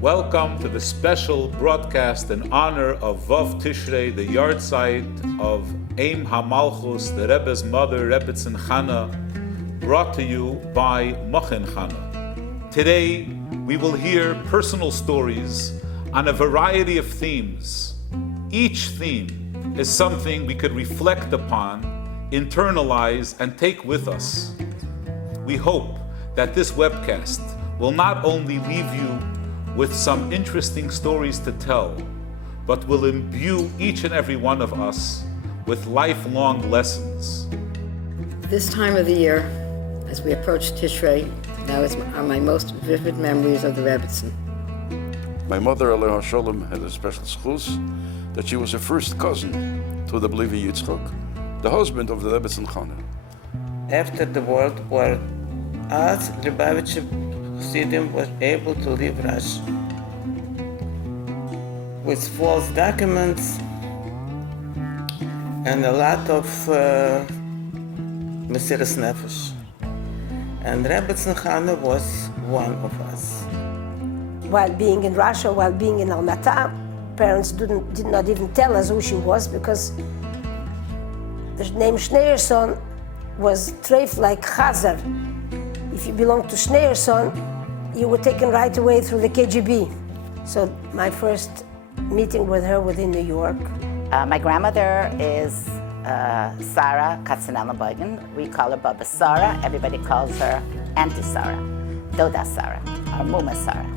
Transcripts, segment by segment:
Welcome to the special broadcast in honor of Vav Tishrei, the yahrzeit of Eim HaMalchus, the Rebbe's mother, Rebbitzen Chana, brought to you by Machon Chana. Today, we will hear personal stories on a variety of themes. Each theme is something we could reflect upon, internalize, and take with us. We hope that this webcast will not only leave you with some interesting stories to tell, but will imbue each and every one of us with lifelong lessons. This time of the year, as we approach Tishrei, now are my most vivid memories of the Rebbitzen. My mother, Aleh Shalom, had a special schus that she was a first cousin to the believer Yitzchok, the husband of the Rebbitzen Chana. After the World War, us, Rebbitzen Chana was able to leave Russia with false documents and a lot of Mesiras Nefesh. And Rebbitzen Chana was one of us. While being in Russia, while being in Almaty, parents did not even tell us who she was because the name Schneerson was treif like Chazar. If you belonged to Schneerson, you were taken right away through the KGB. So my first meeting with her was in New York. My grandmother is Sarah Katzenellenbogen. We call her Baba Sarah. Everybody calls her Auntie Sarah, Doda Sarah, or Muma Sarah.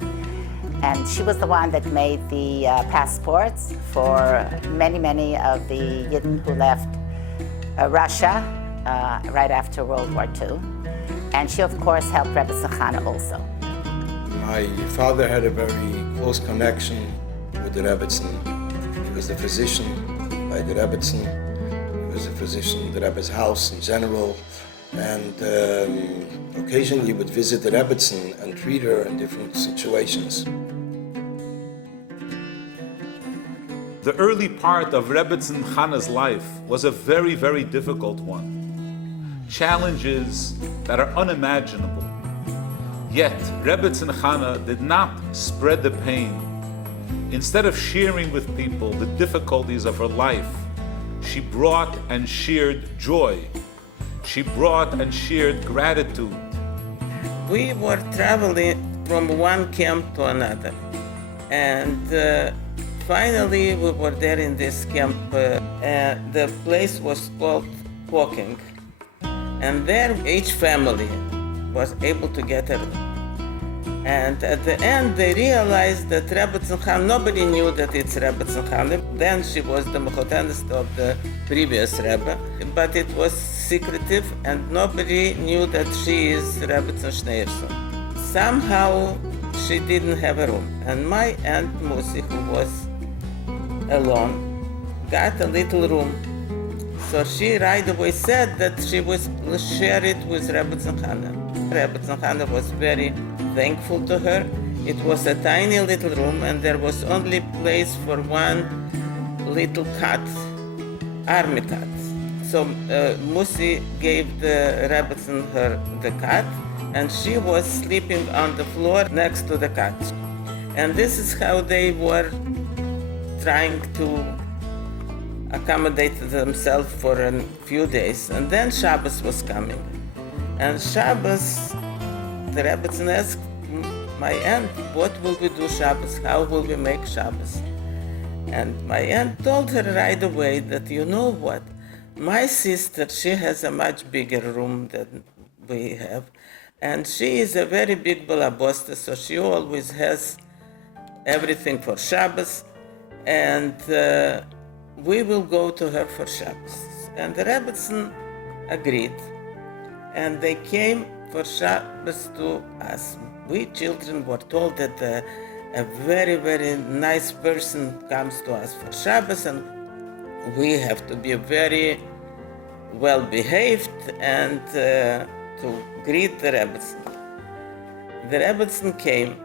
And she was the one that made the passports for many of the Yidden who left Russia right after World War II. And she, of course, helped Rebbitzen Chana also. My father had a very close connection with the Rebbitzen. He was the physician by the Rebbitzen. He was a physician in the Rebbe's house in general. And occasionally he would visit the Rebbitzen and treat her in different situations. The early part of Rebbitzen Chana's life was a very difficult one. Challenges that are unimaginable. Yet, Rebbitzen Chana did not spread the pain. Instead of sharing with people the difficulties of her life, she brought and shared joy. She brought and shared gratitude. We were traveling from one camp to another. And finally, we were there in this camp. The place was called Walking. And there, each family was able to get a room. And at the end, they realized that Rebbitzen Chana, nobody knew that it's Rebbitzen Chana. Then she was the Mechotenist of the previous Rebbe, but it was secretive and nobody knew that she is Rebbitzen Schneerson. Somehow, she didn't have a room. And my Aunt Musi, who was alone, got a little room. So she right away said that she will share it with Rebbitzen Chana. Rebbitzen Chana was very thankful to her. It was a tiny little room and there was only place for one little cat, army cat. So Musi gave the Rebbitzen her the cat and she was sleeping on the floor next to the cat. And this is how they were trying to accommodate themselves for a few days. And then Shabbos was coming. And Shabbos, the Rebbitzen asked my aunt, what will we do Shabbos? How will we make Shabbos? And my aunt told her right away that, you know what, my sister, she has a much bigger room than we have. And she is a very big balabosta, so she always has everything for Shabbos. And we will go to her for Shabbos. And the Rebbitzen agreed. And they came for Shabbos to us. We children were told that a very nice person comes to us for Shabbos and we have to be very well behaved and to greet the Rebbitzen. The Rebbitzen came,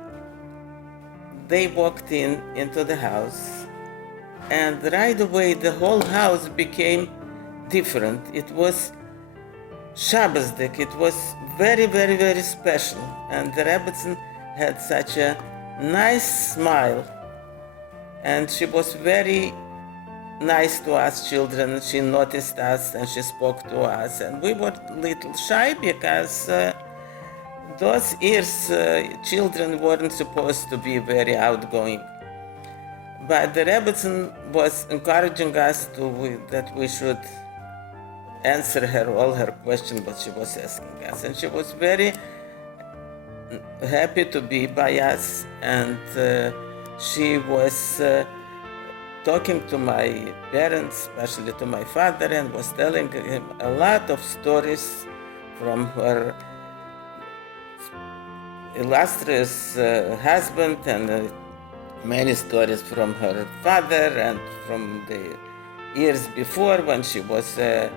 they walked into the house, and right away the whole house became different. It was Shabbosdik. It was very special. And the Rebbitzen had such a nice smile, and she was very nice to us children. She noticed us and she spoke to us, and we were a little shy because those years children weren't supposed to be very outgoing. But the Rebbitzen was encouraging us that we should answer her all her questions what she was asking us, and she was very happy to be by us, and she was talking to my parents, especially to my father, and was telling him a lot of stories from her illustrious husband, and many stories from her father and from the years before when she was a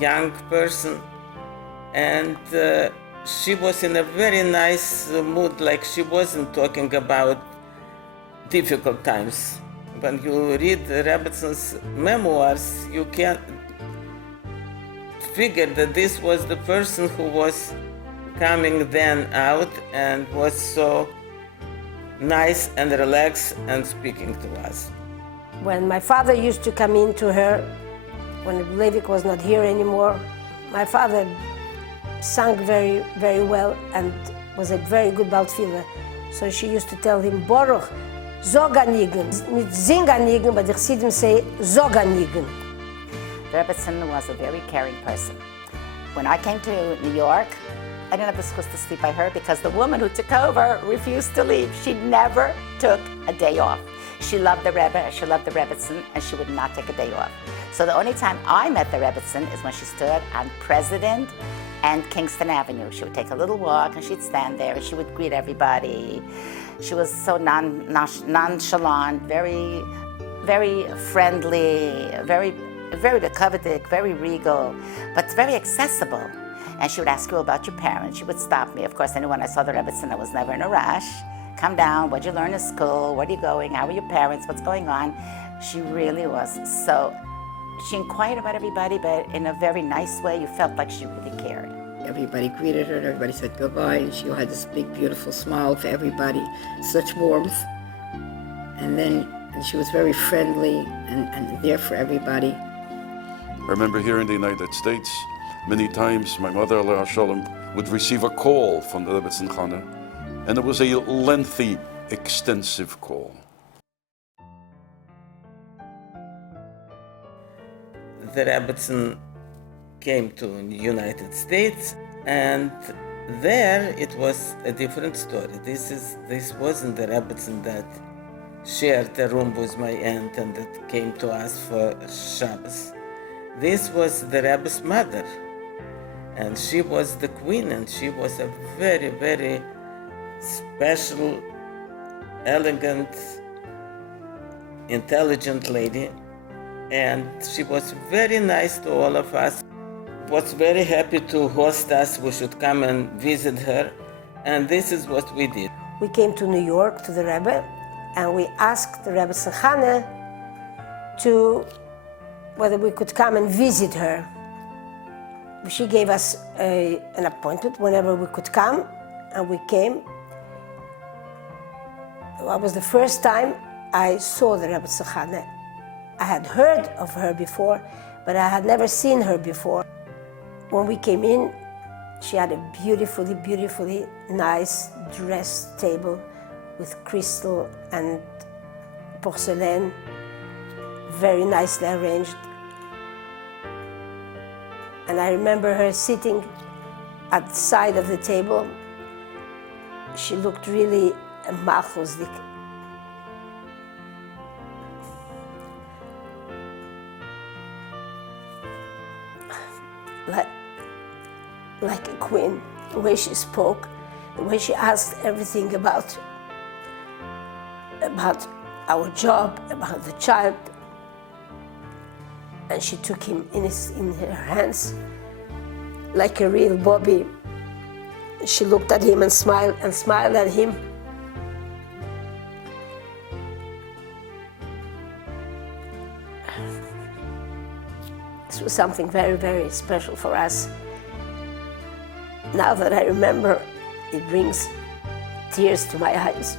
young person. And she was in a very nice mood, like she wasn't talking about difficult times. When you read Rabbitzen's memoirs, you can figure that this was the person who was coming then out and was so nice and relaxed and speaking to us. When my father used to come in to her, when Levik was not here anymore, my father sang very, very well and was a very good Baltfila. So she used to tell him, Baruch, Zoganigen, nicht Zinganigen, but the Chassidim say Zoganigen. Rebbitzen was a very caring person. When I came to New York, I didn't have the schus to sleep by her because the woman who took over refused to leave. She never took a day off. She loved the Rebbe, she loved the Rebbitzen, and she would not take a day off. So the only time I met the Rebbitzen is when she stood on President and Kingston Avenue. She would take a little walk and she'd stand there and she would greet everybody. She was so nonchalant, very, very friendly, very bekavadik, very regal, but very accessible. And she would ask you about your parents. She would stop me. Of course, I knew when I saw the Rebbitzen, I was never in a rush. Come down, what'd you learn in school? Where are you going? How are your parents? What's going on? She really was so, she inquired about everybody, but in a very nice way. You felt like she really cared. Everybody greeted her, everybody said goodbye, and she had this big, beautiful smile for everybody, such warmth. And she was very friendly and there for everybody. I remember here in the United States, many times my mother, Aleh Shalom, would receive a call from the Rebbitzen Chana, and it was a lengthy, extensive call. The Rebbitzen came to the United States, and there it was a different story. This wasn't the Rebbitzen that shared a room with my aunt and that came to us for Shabbos. This was the Rebbe's mother, and she was the queen, and she was a very, very special, elegant, intelligent lady, and she was very nice to all of us. Was very happy to host us. We should come and visit her, and this is what we did. We came to New York to the Rebbe, and we asked the Rebbitzen Chana whether we could come and visit her. She gave us an appointment whenever we could come, and we came. It was the first time I saw the Rebbitzen Chana. I had heard of her before, but I had never seen her before. When we came in, she had a beautifully, beautifully nice dress table with crystal and porcelain, very nicely arranged. And I remember her sitting at the side of the table. She looked really malchusdik. Like a queen, the way she spoke, the way she asked everything about our job, about the child. And she took him in her hands like a real Bobby. She looked at him and smiled at him. This was something very, very special for us. Now that I remember, it brings tears to my eyes.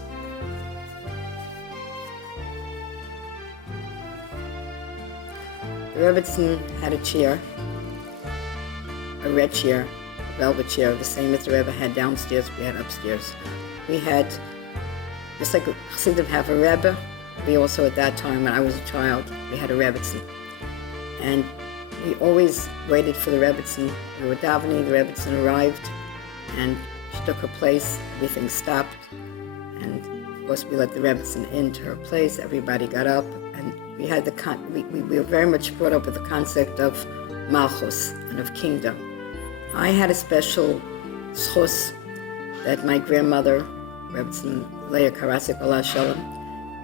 The Rebbitzen had a chair, a red chair, a velvet chair, the same as the Rebbe had downstairs, we had upstairs. We had, just like Chassidim have a Rebbe, we also at that time, when I was a child, we had a Rebbitzen. And we always waited for the Rebbitzen. We were davening, the Rebbitzen arrived, and she took her place, everything stopped. And of course we let the Rebbitzen into her place, everybody got up, and we had we were very much brought up with the concept of Malchus and of kingdom. I had a special schus that my grandmother, Rebbitzen Leah Karasik Allah Shalom,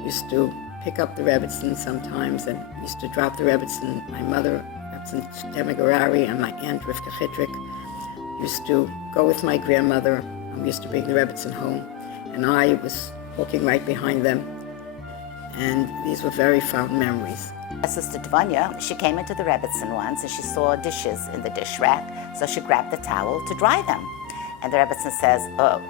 used to pick up the Rebbitzen sometimes and used to drop the Rebbitzen. My mother, Rebbitzen Chana Schneerson, and my aunt Rivka Chitrik used to go with my grandmother, and we used to bring the Rebbitzen home, and I was walking right behind them. And these were very fond memories. My sister Tvanya, she came into the Rebbitzen once and she saw dishes in the dish rack, so she grabbed the towel to dry them. And the Rebbitzen says,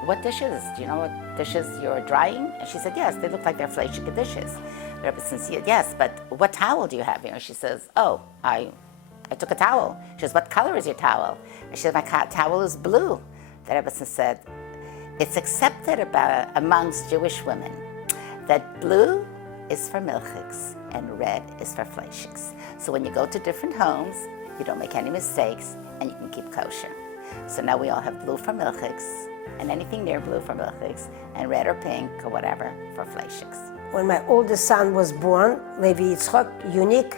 what dishes? Do you know what dishes you're drying? And she said, yes, they look like they're fleishike dishes. The Rebbitzen said, yes, but what towel do you have here? And she says, I took a towel. She says, what color is your towel? And she said, my towel is blue. The Rebbitzen said, it's accepted amongst Jewish women that blue is for milchiks and red is for fleishiks. So when you go to different homes, you don't make any mistakes and you can keep kosher. So now we all have blue for milchiks and anything near blue for milchiks and red or pink or whatever for fleishiks. When my oldest son was born, Levi Yitzchak, unique.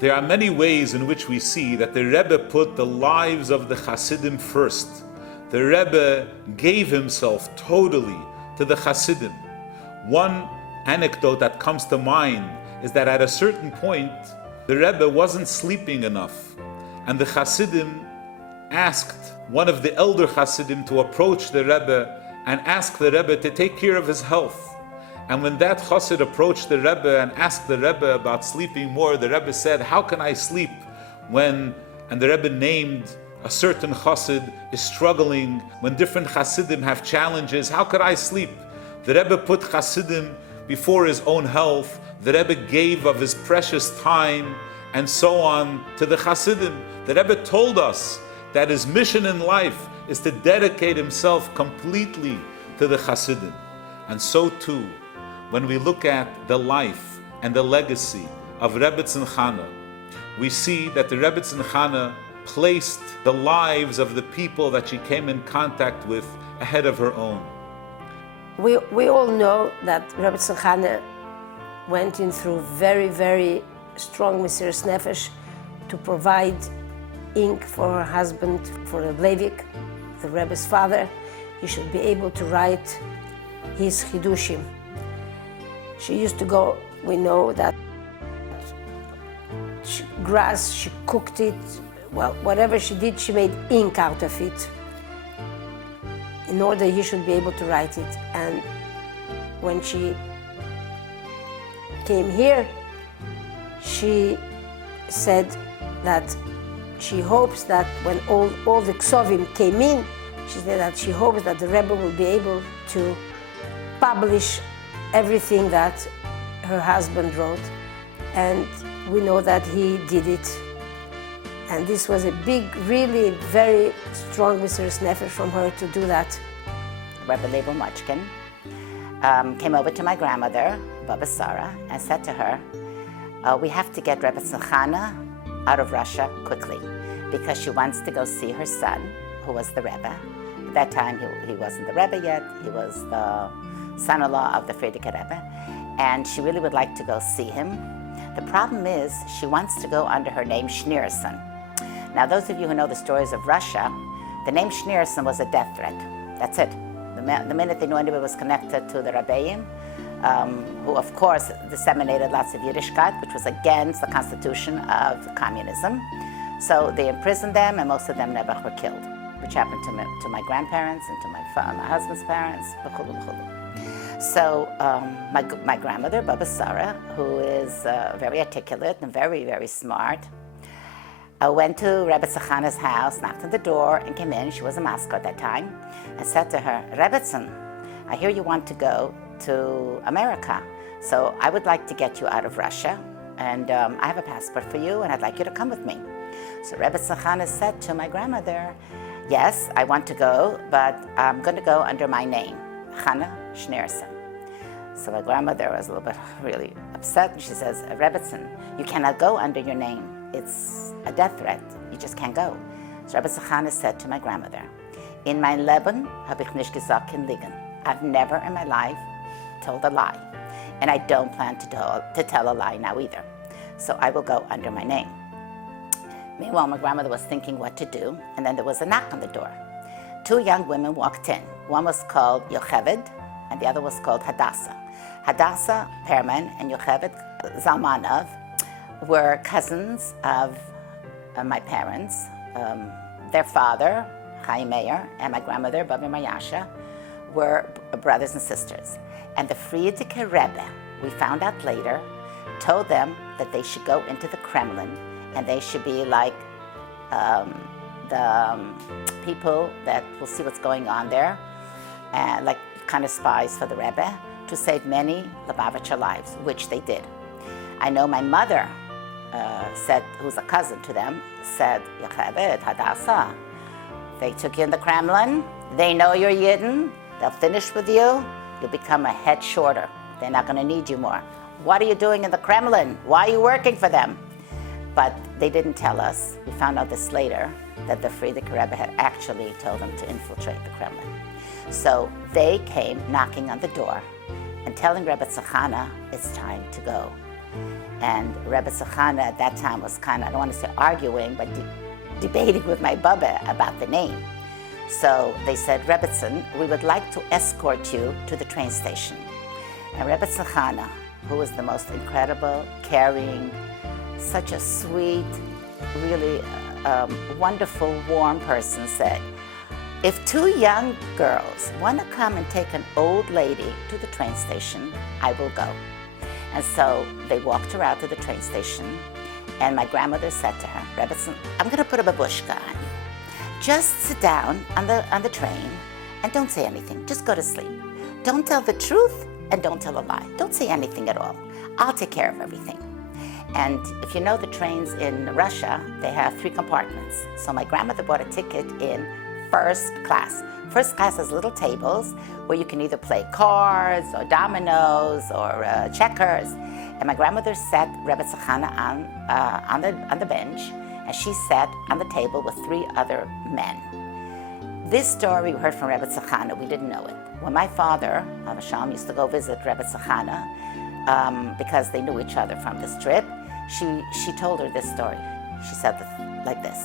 There are many ways in which we see that the Rebbe put the lives of the Hasidim first. The Rebbe gave himself totally to the Hasidim. One anecdote that comes to mind is that at a certain point, the Rebbe wasn't sleeping enough, and the Hasidim asked one of the elder Hasidim to approach the Rebbe and ask the Rebbe to take care of his health. And when that Chassid approached the Rebbe and asked the Rebbe about sleeping more, the Rebbe said, how can I sleep when, and the Rebbe named a certain Chassid is struggling, when different Hasidim have challenges, how could I sleep? The Rebbe put Hasidim before his own health. The Rebbe gave of his precious time and so on to the Hasidim. The Rebbe told us that his mission in life is to dedicate himself completely to the Hasidim. And so too, when we look at the life and the legacy of Rebbitzen Chana, we see that the Rebbitzen Chana placed the lives of the people that she came in contact with ahead of her own. We all know that Rebbitzen Chana went in through very, very strong Mesiras Nefesh to provide ink for her husband, for the Levik, the Rebbe's father. He should be able to write his Chidushim. She used to go, we know that grass, she cooked it, well, whatever she did, she made ink out of it in order he should be able to write it. And when she came here, she said that she hopes that when all the Ksovim came in, she said that she hopes that the Rebbe will be able to publish everything that her husband wrote. And we know that he did it. And this was a big, really very strong Mesiras Nefesh from her to do that. Rebbe Leibel Mochkin came over to my grandmother, Baba Sarah, and said to her, we have to get Rebbitzen Chana out of Russia quickly because she wants to go see her son, who was the Rebbe. At that time, he wasn't the Rebbe yet. He was the son-in-law of the Frierdiker Rebbe, and she really would like to go see him. The problem is she wants to go under her name Schneerson. Now, those of you who know the stories of Russia, the name Schneerson was a death threat. That's it. The minute they knew anybody was connected to the Rebbeim, who of course disseminated lots of Yiddishkeit, which was against the constitution of communism. So they imprisoned them, and most of them never were killed, which happened to my grandparents and to my husband's parents. So my grandmother, Baba Sarah, who is very articulate and very, very smart, went to Rebbitzen Chana's house, knocked on the door, and came in. She was in Moscow at that time, and said to her, Rebbitzen, I hear you want to go to America. So I would like to get you out of Russia, and I have a passport for you, and I'd like you to come with me. So Rebbitzen Chana said to my grandmother, yes, I want to go, but I'm going to go under my name, Chana Schneerson. So my grandmother was a little bit really upset, and she says, Rebbitzen, you cannot go under your name. It's a death threat. You just can't go. So Rebbitzen Chana said to my grandmother, in mein Leben habe ich nicht gesagt kein Lügen. I've never in my life told a lie. And I don't plan to tell a lie now either. So I will go under my name. Meanwhile, my grandmother was thinking what to do, and then there was a knock on the door. Two young women walked in. One was called Yocheved, and the other was called Hadassah. Hadassah Perman and Yocheved Zalmanov were cousins of my parents. Their father, Chaim Meir, and my grandmother, Babi Mayasha, were brothers and sisters. And the Frierdiker Rebbe, we found out later, told them that they should go into the Kremlin and they should be like the people that will see what's going on there, and like kind of spies for the Rebbe, to save many Lubavitcher lives, which they did. I know my mother said, who's a cousin to them, said, Yocheved, Hadassah, they took you in the Kremlin, they know you're Yidden, they'll finish with you, you'll become a head shorter. They're not going to need you more. What are you doing in the Kremlin? Why are you working for them? But they didn't tell us. We found out this later, that the Frierdiker Rebbe had actually told them to infiltrate the Kremlin. So they came knocking on the door and telling Rebbitzen Chana it's time to go. And Rebbitzen Chana at that time was kind of, I don't want to say arguing, but debating with my Baba about the name. So they said, Rebbitzen, we would like to escort you to the train station. And Rebbitzen Chana, who was the most incredible, caring, such a sweet, really wonderful, warm person, said, if two young girls want to come and take an old lady to the train station, I will go. And so they walked her out to the train station, and my grandmother said to her, Rebbitzen, I'm going to put a babushka on you. Just sit down on the train and don't say anything. Just go to sleep. Don't tell the truth and don't tell a lie. Don't say anything at all. I'll take care of everything. And if you know the trains in Russia, they have 3 compartments. So my grandmother bought a ticket in first class. First class has little tables where you can either play cards or dominoes or checkers. And my grandmother sat Rebbitzen Chana on the bench, and she sat on the table with 3 other men. This story we heard from Rebbitzen Chana, we didn't know it. When my father, Machon, used to go visit Rebbitzen Chana, because they knew each other from this trip, she told her this story. She said like this,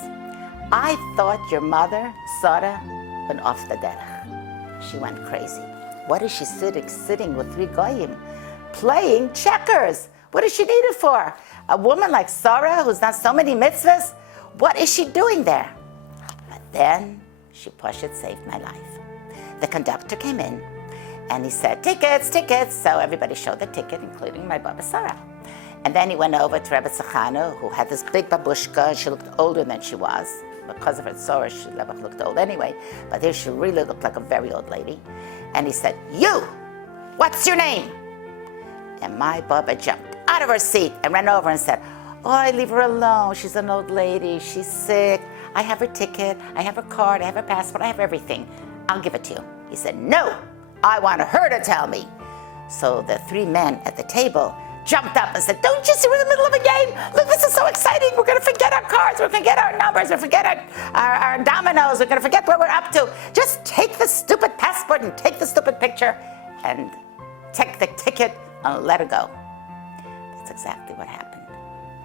I thought your mother, Sarah, went off the derech. She went crazy. What is she sitting with 3 goyim, playing checkers? What does she need it for? A woman like Sarah, who's done so many mitzvahs, what is she doing there? But then she saved my life. The conductor came in and he said, tickets, tickets. So everybody showed the ticket, including my Baba Sarah. And then he went over to Rebbitzen Chana, who had this big babushka, and she looked older than she was. Because of her Sarah, she looked old anyway, but here she really looked like a very old lady. And he said, you, what's your name? And my Baba jumped out of her seat and ran over and said, oh, leave her alone. She's an old lady. She's sick. I have her ticket. I have her card. I have her passport. I have everything. I'll give it to you. He said, no, I want her to tell me. So the 3 men at the table jumped up and said, don't you see we're in the middle of a game? Look, this is so exciting. We're going to forget our cards. We're going to forget our numbers. We'll forget our dominoes. We're going to forget where we're up to. Just take the stupid passport and take the stupid picture and take the ticket and let her go. That's exactly what happened.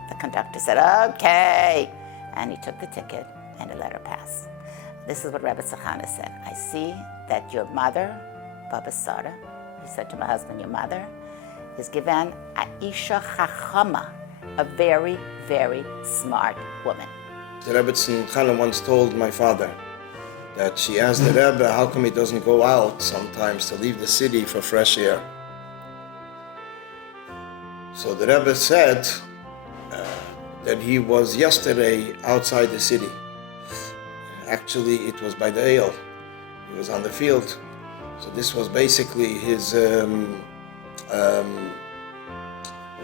The conductor said, okay. And he took the ticket and he let her pass. This is what Rebbitzen Chana said. I see that your mother, Baba Sarah, he said to my husband, your mother, is given a Isha Chachama, a very, very smart woman. The Rebbitzen Chana once told my father that she asked the Rebbe how come he doesn't go out sometimes to leave the city for fresh air. So the Rebbe said that he was yesterday outside the city. Actually, it was by the ale. He was on the field. So this was basically his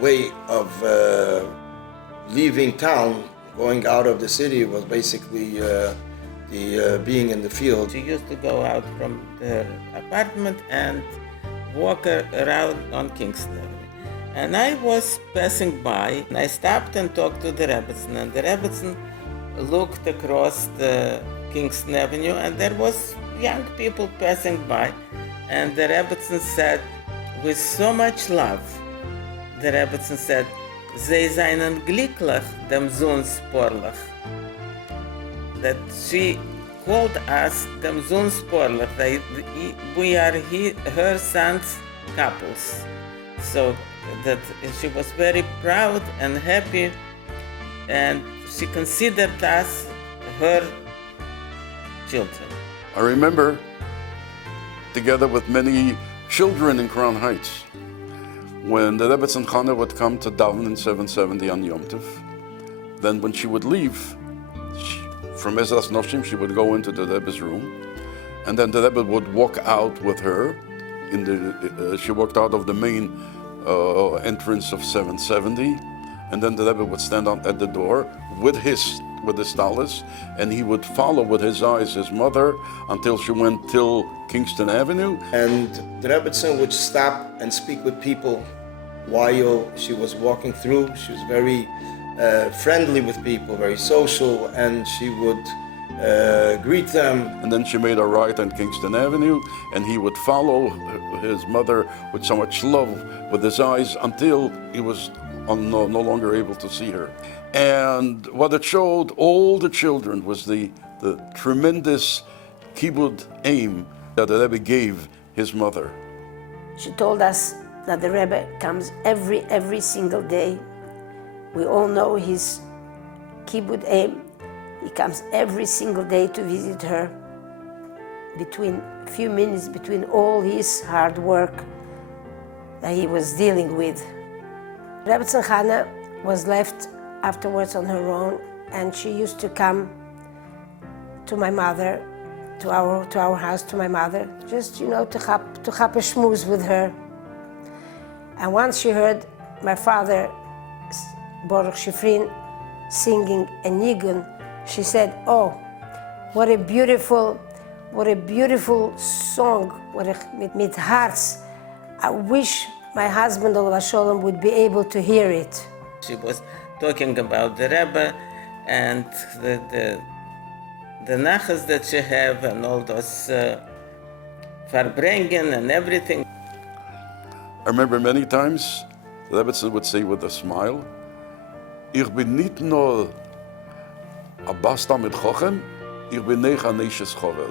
way of leaving town, going out of the city, was basically the being in the field. She used to go out from her apartment and walk around on Kingston Avenue. And I was passing by, and I stopped and talked to the Rebbitzen, and the Rebbitzen looked across the Kingston Avenue, and there was young people passing by, and the Rebbitzen said, with so much love, the Rebbitzen said, "Sie seien glücklich, dem Sohn sporlich." That she called us dem Sohn sporlich. We are her son's couples. So that she was very proud and happy, and she considered us her children. I remember, together with many children in Crown Heights, when the Rebbitzen Chana would come to daven in 770 on Yom Tov, then when she would leave from Ezras Noshim, she would go into the Rebbe's room, and then the Rebbe would walk out with her. She walked out of the main entrance of 770, and then the Rebbe would stand at the door with his talis, and he would follow with his eyes his mother until she went till Kingston Avenue. And the Rebbitzen would stop and speak with people while she was walking through. She was very friendly with people, very social, and she would greet them. And then she made a right on Kingston Avenue, and he would follow his mother with so much love with his eyes until he was no longer able to see her. And what it showed all the children was the tremendous kibbud aim that the Rebbe gave his mother. She told us that the Rebbe comes every single day. We all know his kibbud aim. He comes every single day to visit her. Between a few minutes, between all his hard work that he was dealing with. Rebbitzen Chana was left afterwards on her own, and she used to come to my mother, to our house, to my mother, just to have a schmooze with her. And once she heard my father, Baruch Shifrin, singing a nigun, she said, "Oh, what a beautiful song, mit Herz. I wish my husband, Olav Sholem, would be able to hear it." She was talking about the Rebbe and the nachas that she have and all those Verbringen and everything. I remember many times the Rebbitzen would say with a smile, "Ich bin nicht nur a bas Talmid Chochem, ich bin nech a neishes chovel."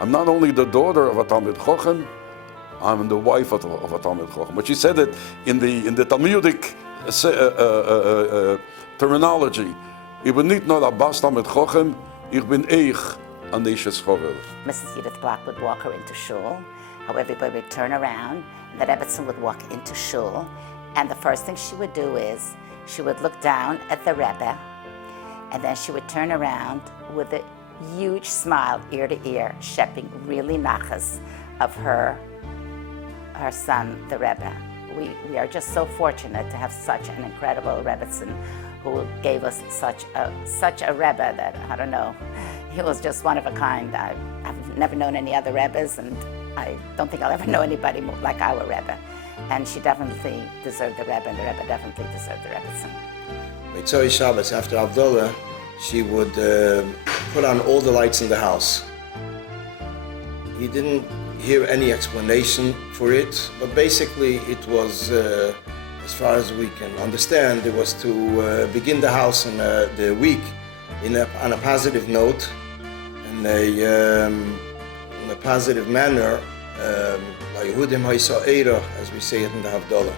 I'm not only the daughter of a Talmid Chochem, I'm the wife of a Talmid Chochem. But she said it in the Talmudic terminology. Ich bin nicht nur a bas Talmid Chochem, ich bin eich a neishes chovel. Mrs. Edith Block would walk her into shul, how everybody would turn around, and the Rebbitzen would walk into shul, and the first thing she would do is she would look down at the Rebbe, and then she would turn around with a huge smile, ear to ear, shepping really nachas of her son, the Rebbe. We are just so fortunate to have such an incredible Rebbitzen who gave us such a Rebbe that, I don't know, he was just one of a kind. I've never known any other Rebbes, and I don't think I'll ever know anybody like our Rebbe. And she definitely deserved the Rebbe, and the Rebbe definitely deserved the Rebbitzen. Mitzvah Shabbos, after Havdalah, she would put on all the lights in the house. He didn't hear any explanation for it, but basically it was, as far as we can understand, it was to begin the house and the week on a positive note, in a positive manner, Yehudim Haisa Eira, as we say it in the Havdalah.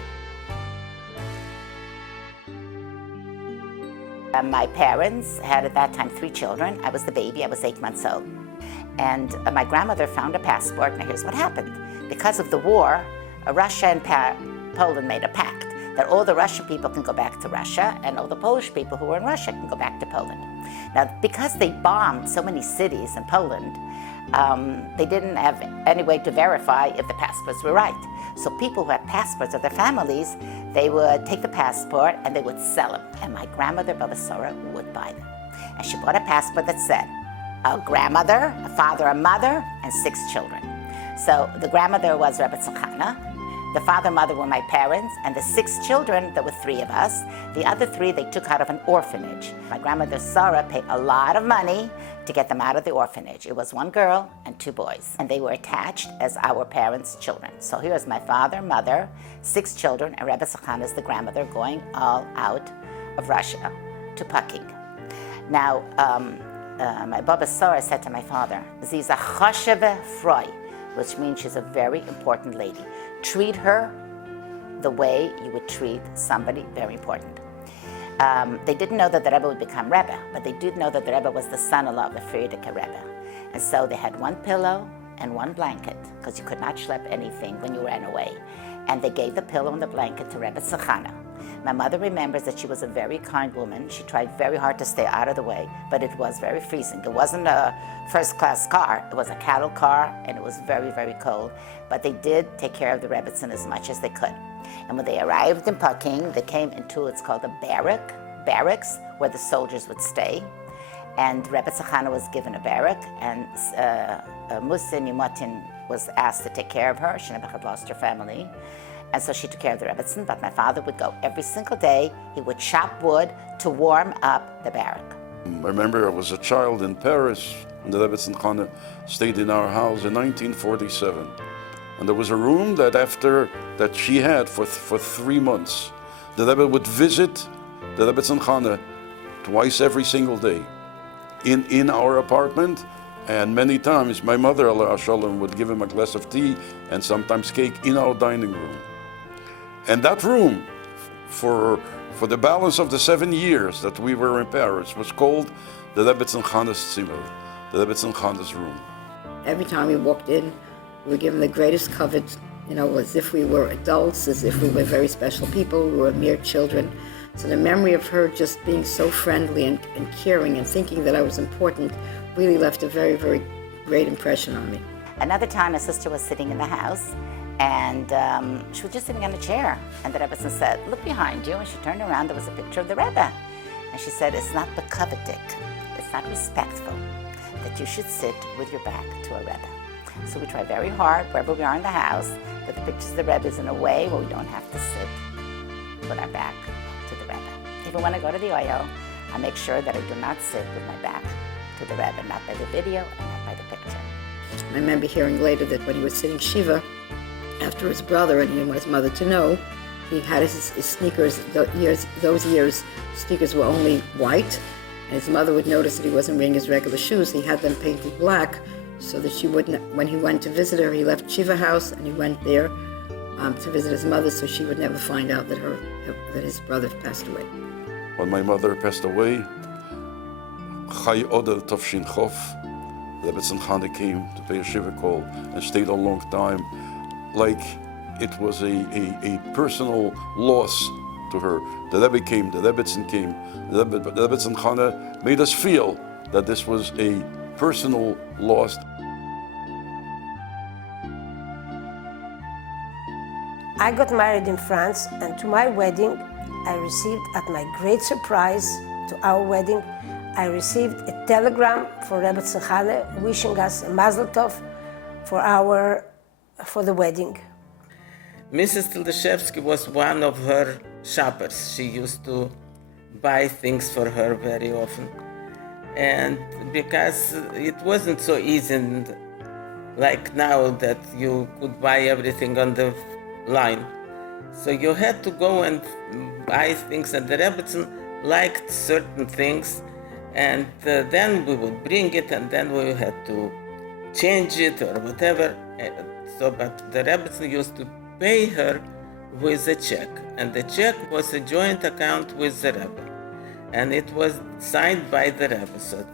My parents had at that time 3 children. I was the baby, I was 8 months old. And my grandmother found a passport. Now here's what happened. Because of the war, Russia and Poland made a pact that all the Russian people can go back to Russia and all the Polish people who were in Russia can go back to Poland. Now, because they bombed so many cities in Poland, they didn't have any way to verify if the passports were right. So people who had passports of their families, They would take the passport and they would sell them. And my grandmother, Baba Sora, would buy them. And she bought a passport that said, a grandmother, a father, a mother, and 6 children. So the grandmother was Rebbitzen Chana. The father and mother were my parents, and the 6 children, there were 3 of us. The other 3 they took out of an orphanage. My grandmother Sarah paid a lot of money to get them out of the orphanage. It was 1 girl and 2 boys, and they were attached as our parents' children. So here's my father, mother, 6 children, and Rebbitzen Chana is the grandmother going all out of Russia to Peking. Now, my Baba Sarah said to my father, "Sie ist a chosheve Frau," which means she's a very important lady. Treat her the way you would treat somebody very important. They didn't know that the Rebbe would become Rebbe, but they did know that the Rebbe was the son-in-law of the Frierdiker Rebbe. And so they had 1 pillow and 1 blanket, because you could not schlep anything when you ran away. And they gave the pillow and the blanket to Rebbitzen Chana. My mother remembers that she was a very kind woman. She tried very hard to stay out of the way, but it was very freezing. It wasn't a first-class car. It was a cattle car, and it was very, very cold. But they did take care of the Rebbitzen as much as they could. And when they arrived in Peking, they came into what's called a barracks, where the soldiers would stay. And Rebbitzen Chana was given a barrack, and Musin Yumotin was asked to take care of her. She never had lost her family. And so she took care of the Rebbitzen, but my father would go every single day. He would chop wood to warm up the barrack. I remember I was a child in Paris, and the Rebbitzen Chana stayed in our house in 1947. And there was a room that she had for 3 months. The Rebbe would visit the Rebbitzen Chana twice every single day in our apartment. And many times my mother, Allah Shalom, would give him a glass of tea and sometimes cake in our dining room. And that room, for the balance of the 7 years that we were in Paris, was called the Rebbitzen Chana's Zimmer, the Rebbitzen Chana's room. Every time we walked in, we were given the greatest covet, as if we were adults, as if we were very special people, we were mere children. So the memory of her just being so friendly and caring and thinking that I was important really left a very, very great impression on me. Another time, a sister was sitting in the house, and she was just sitting on a chair. And the Rebbitzen said, "Look behind you." And she turned around, there was a picture of the Rebbe. And she said, "It's not bekovedik, it's not respectful that you should sit with your back to a Rebbe." So we try very hard, wherever we are in the house, that the pictures of the Rebbe is in a way where we don't have to sit with our back to the Rebbe. Even when I go to the oil, I make sure that I do not sit with my back to the Rebbe, not by the video and not by the picture. I remember hearing later that when he was sitting Shiva, after his brother, and he didn't want his mother to know, he had his sneakers, those years, sneakers were only white, and his mother would notice that he wasn't wearing his regular shoes. He had them painted black, so that she wouldn't, when he went to visit her, he left Shiva house, and he went there to visit his mother, so she would never find out that his brother passed away. When my mother passed away, Chai Odel Tovshin Chof, the Rebbitzen Chana came to pay a Shiva call and stayed a long time, like it was a personal loss to her. The Rebbe came, the Rebbitzen came, the Rebbitzen Chana made us feel that this was a personal loss. I got married in France, and to my wedding, I received, at my great surprise to our wedding, I received a telegram from Rebbitzen Chana wishing us a Mazel Tov for the wedding. Mrs. Tildashevsky was one of her shoppers. She used to buy things for her very often. And because it wasn't so easy like now that you could buy everything on the line. So you had to go and buy things, and the Rebbitzen liked certain things, and then we would bring it, and then we had to change it or whatever. But the Rebbitzen used to pay her with a check, and the check was a joint account with the Rebbe, and it was signed by the Rebbe. So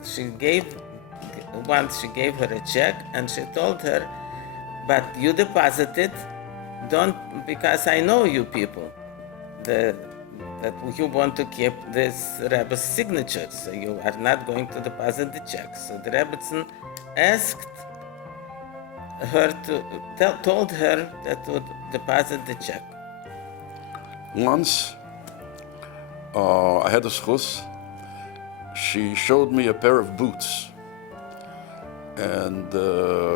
once she gave her a check, and she told her, "But you deposit it, because I know you people, that you want to keep this Rebbe's signature, so you are not going to deposit the check." So the Rebbitzen asked her told her that would deposit the check. Once, I had a schus. She showed me a pair of boots. And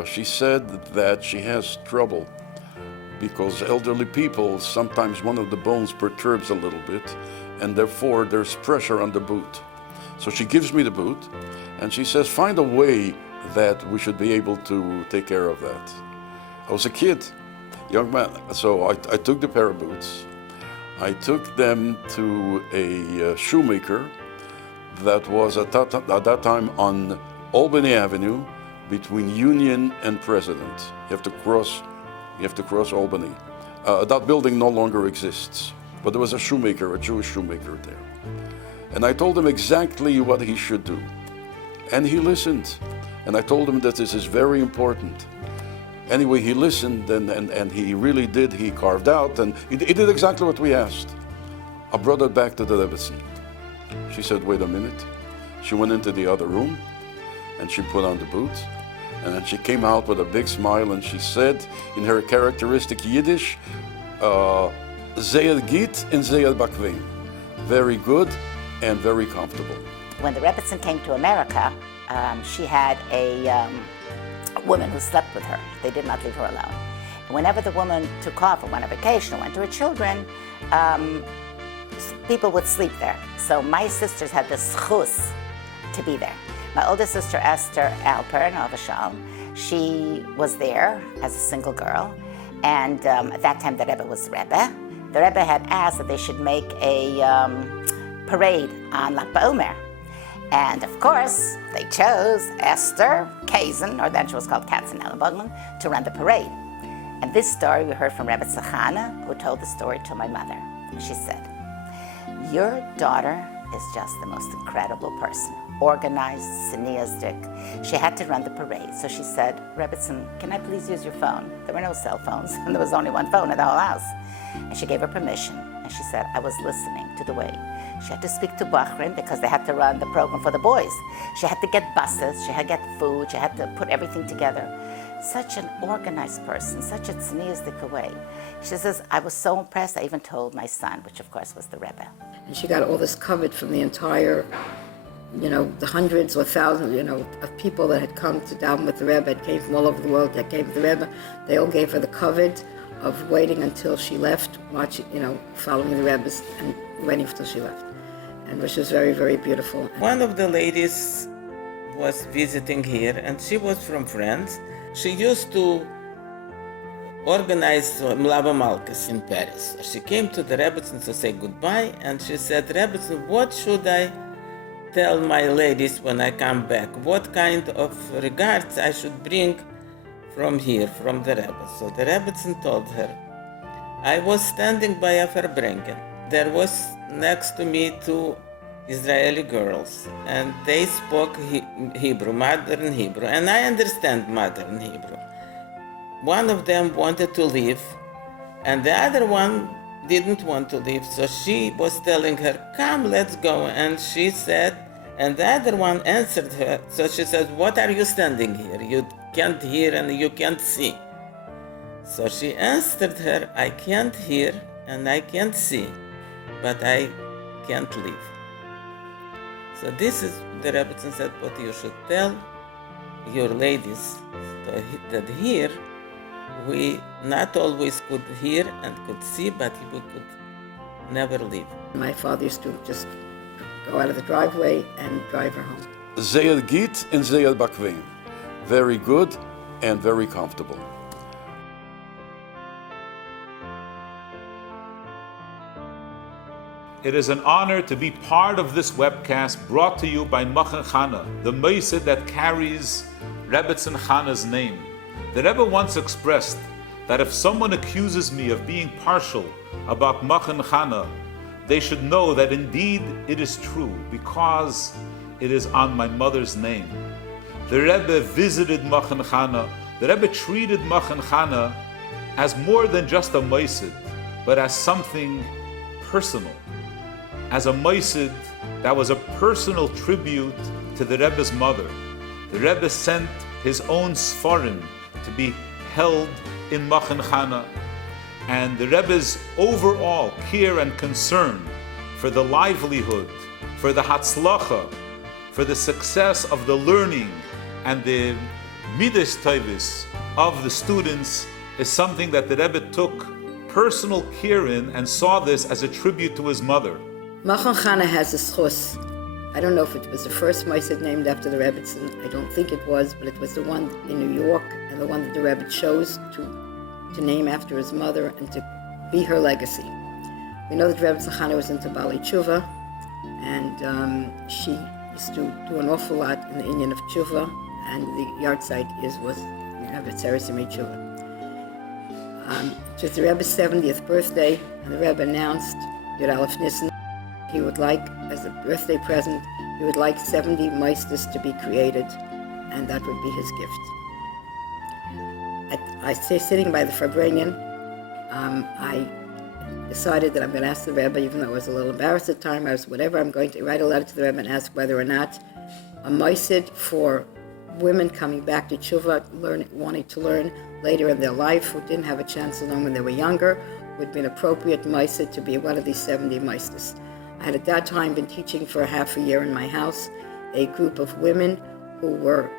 she said that she has trouble because elderly people, sometimes one of the bones perturbs a little bit, and therefore there's pressure on the boot. So she gives me the boot, and she says, find a way that we should be able to take care of that. I was a kid, young man, so I took the pair of boots. I took them to a shoemaker that was at that time on Albany Avenue between Union and President. You have to cross Albany. That building no longer exists, but there was a shoemaker, a Jewish shoemaker there. And I told him exactly what he should do. And he listened. And I told him that this is very important. Anyway, he listened and he really did. He carved out and he did exactly what we asked. I brought it back to the Rebbitzen. She said, wait a minute. She went into the other room and she put on the boots. And then she came out with a big smile and she said in her characteristic Yiddish, Zeer git and zeer bakveim. Very good and very comfortable. When the Rebbitzen came to America, she had a woman who slept with her. They did not leave her alone. And whenever the woman took off or went on vacation or went to her children, people would sleep there. So my sisters had the schus to be there. My older sister, Esther Alper, Novashal, she was there as a single girl. And at that time, the Rebbe was the Rebbe. The Rebbe had asked that they should make a parade on Lag BaOmer. And of course, they chose Esther Kazan, or then she was called Katzenellenbogen, to run the parade. And this story we heard from Rebbitzen Chana, who told the story to my mother. She said, your daughter is just the most incredible person, organized, sneerstic. She had to run the parade, so she said, Rebbitzen, can I please use your phone? There were no cell phones, and there was only one phone in the whole house. And she gave her permission, and she said, I was listening to the way. She had to speak to Bachrin because they had to run the program for the boys. She had to get buses, she had to get food, she had to put everything together. Such an organized person, such a tzniusdik way. She says, I was so impressed, I even told my son, which of course was the Rebbe. And she got all this covered from the entire, the hundreds or thousands, of people that had come to daven with the Rebbe, that came from all over the world, that came to the Rebbe. They all gave her the covet of waiting until she left, watching, following the Rebbe's and waiting until she left. And which was very, very beautiful. One of the ladies was visiting here, and she was from France. She used to organize Mlava Malkus in Paris. She came to the Rebbitzen to say goodbye, and she said, Rebbitzen, what should I tell my ladies when I come back? What kind of regards I should bring from here, from the Rebbe? So the Rebbitzen told her, I was standing by a Verbringen. There was next to me two Israeli girls, and they spoke Hebrew, modern Hebrew, and I understand modern Hebrew. One of them wanted to leave, and the other one didn't want to leave, so she was telling her, come, let's go, and she said, and the other one answered her, so she said, what are you standing here? You can't hear and you can't see. So she answered her, I can't hear and I can't see, but I can't leave. So this is, the Rebbitzen said, what you should tell your ladies, that here we not always could hear and could see, but we could never leave. My father used to just go out of the driveway and drive her home. Zeer git and zeer bakveim. Very good and very comfortable. It is an honor to be part of this webcast brought to you by Machon Chana, the Mossad that carries Rebbitzen Chana's name. The Rebbe once expressed that if someone accuses me of being partial about Machon Chana, they should know that indeed it is true because it is on my mother's name. The Rebbe visited Machon Chana. The Rebbe treated Machon Chana as more than just a Mossad, but as something personal. As a Mossad that was a personal tribute to the Rebbe's mother. The Rebbe sent his own Sfarim to be held in Machon Chana, and the Rebbe's overall care and concern for the livelihood, for the hatzlacha, for the success of the learning and the midas tovos of the students is something that the Rebbe took personal care in and saw this as a tribute to his mother. Machon Chana has a schus. I don't know if it was the first Meisid named after the Rebbitzen. I don't think it was, but it was the one in New York and the one that the Rebbe chose to name after his mother and to be her legacy. We know that Rebbitzen Chana was into Bali Tshuva, and she used to do an awful lot in the Inyan of Tshuva, and the yard site was Rebbetzin Tshuva. It was the Rebbe's 70th birthday, and the Rebbe announced Yud Aleph Nissen. He would like, as a birthday present, he would like 70 meisters to be created, and that would be his gift. I say sitting by the Farbrengen, I decided that I'm going to ask the Rebbe, even though I was a little embarrassed at the time, I'm going to write a letter to the Rebbe and ask whether or not a meisid for women coming back to Tshuva, wanting to learn later in their life, who didn't have a chance to learn when they were younger, would be an appropriate meisid to be one of these 70 meisters. I had at that time been teaching for half a year in my house a group of women who were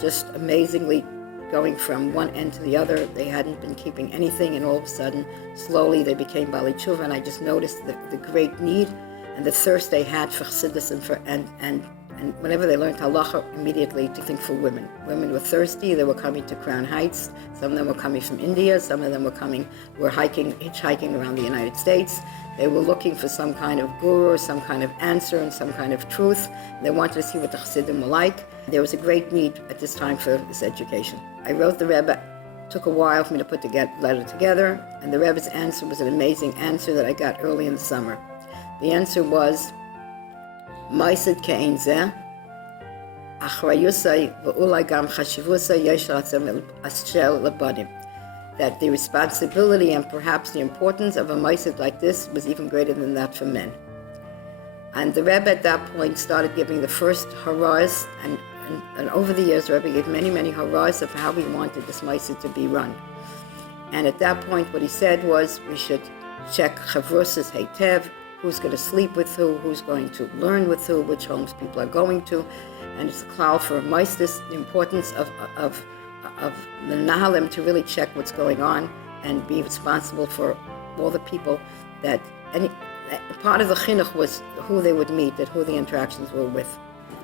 just amazingly going from one end to the other. They hadn't been keeping anything, and all of a sudden, slowly they became Bali Tshuva, and I just noticed the great need and the thirst they had for chassidus and whenever they learned halacha, immediately to think for women. Women were thirsty. They were coming to Crown Heights. Some of them were coming from India. Some of them were hitchhiking around the United States. They were looking for some kind of guru, some kind of answer, and some kind of truth. They wanted to see what the chassidim were like. There was a great need at this time for this education. I wrote the Rebbe. It took a while for me to put the letter together, and the Rebbe's answer was an amazing answer that I got early in the summer. The answer was, Meisid ke'ein zeh, achrayusai v'ulai gam chashivusai yesh ratzon asher lebanim. That the responsibility and perhaps the importance of a meisid like this was even greater than that for men. And the Rebbe at that point started giving the first haras, and over the years the Rebbe gave many, many haras of how he wanted this meisid to be run. And at that point what he said was we should check chavrusas heitev, who's going to sleep with who's going to learn with who, which homes people are going to. And it's a cloud for meisters, the importance of the Nahalim to really check what's going on and be responsible for all the people that, part of the chinuch was who they would meet, who the interactions were with.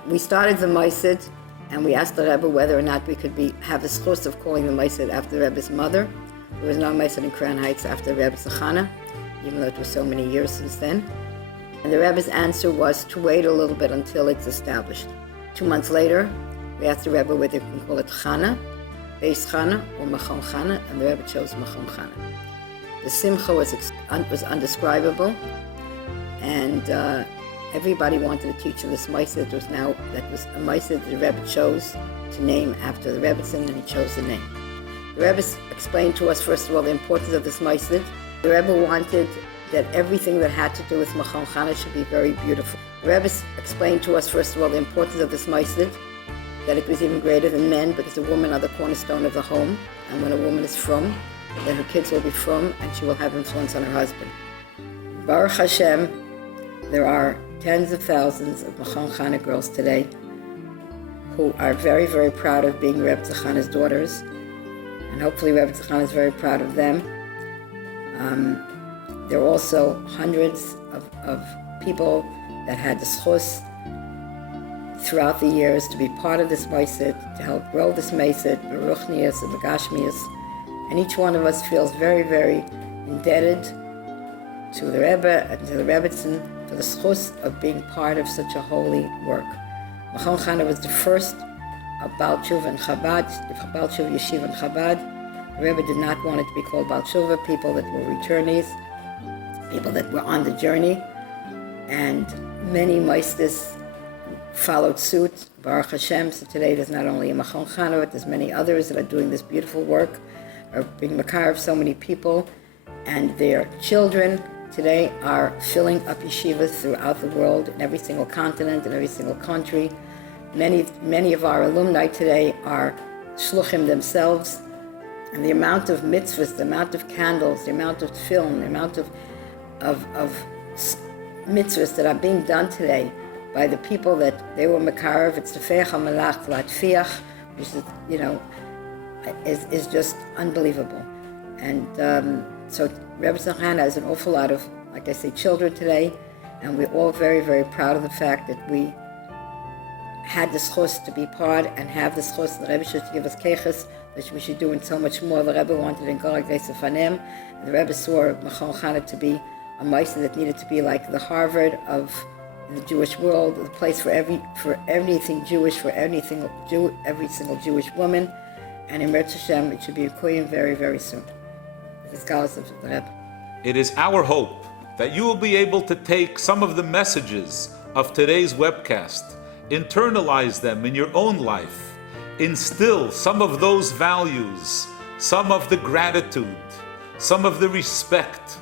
We started the meisid, and we asked the Rebbe whether or not we could have the schus of calling the meisid after the Rebbe's mother. There was no meisid in Crown Heights after Rebbitzen Chana, even though it was so many years since then. And the Rebbe's answer was to wait a little bit until it's established. 2 months later, we asked the Rebbe whether we can call it Chana, Beis Chana, or Machon Chana, and the Rebbe chose Machon Chana. The simcha was undescribable, and everybody wanted to teach in this meisid. That was a meisid the Rebbe chose to name after the Rebbitzen, and he chose the name. The Rebbe explained to us, first of all, the importance of this meisid. The Rebbe wanted that everything that had to do with Machon Chana should be very beautiful. The Rebbe explained to us, first of all, the importance of this meisid, that it was even greater than men, because the women are the cornerstone of the home, and when a woman is from, then her kids will be from, and she will have influence on her husband. Baruch Hashem, there are tens of thousands of Machon Chana girls today who are very, very proud of being Rebbitzen Chana's daughters, and hopefully Rebbitzen Chana is very proud of them. There are also hundreds of people that had the schus throughout the years to be part of this meisid, to help grow this meisid, beruchnias and begashmias, and each one of us feels very, very indebted to the Rebbe and to the Rebbitzen for the schus of being part of such a holy work. Machon Chana was the first Baal Tshuva in Chabad, the Baal Tshuva Yeshiva in Chabad. The Rebbe did not want it to be called Baal Tshuva, people that were returnees, people that were on the journey, and many meisters followed suit, Baruch Hashem. So today there's not only a Machon Chana, but there's many others that are doing this beautiful work, are being makar of so many people, and their children today are filling up yeshivas throughout the world, in every single continent, in every single country. Many of our alumni today are shluchim themselves, And the amount of mitzvahs, the amount of candles, the amount of film, the amount of mitzvahs that are being done today by the people that they were makarev, it's the feich hamalach latfiach, which is, is just unbelievable. And so Rebbitzen Chana has an awful lot of, like I say, children today, and we're all very, very proud of the fact that we had the schus to be part and have the schus. The Rebbe should give us keches, which we should do and so much more. The Rebbe wanted in Gorag Fanem. The Rebbe saw Machon Chana to be a meister that needed to be like the Harvard of the Jewish world, the place for everything Jewish, for every single Jewish woman. And in Mirz Hashem, it should be occurring very, very soon. The scholars of the Rebbe. It is our hope that you will be able to take some of the messages of today's webcast, internalize them in your own life, instill some of those values, some of the gratitude, some of the respect,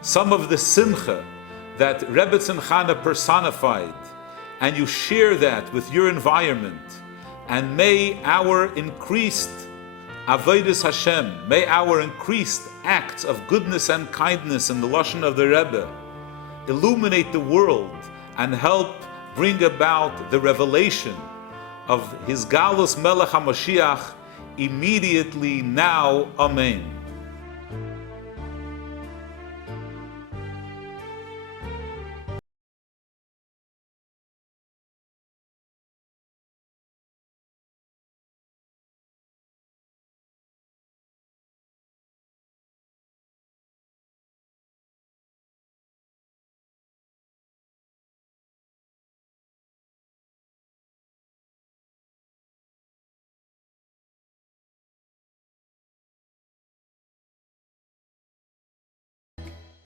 some of the simcha that Rebbitzen Chana personified, and you share that with your environment. And may our increased avodas Hashem, may our increased acts of goodness and kindness in the lashon of the Rebbe illuminate the world and help bring about the revelation of his Galus Melech HaMashiach immediately now. Amen.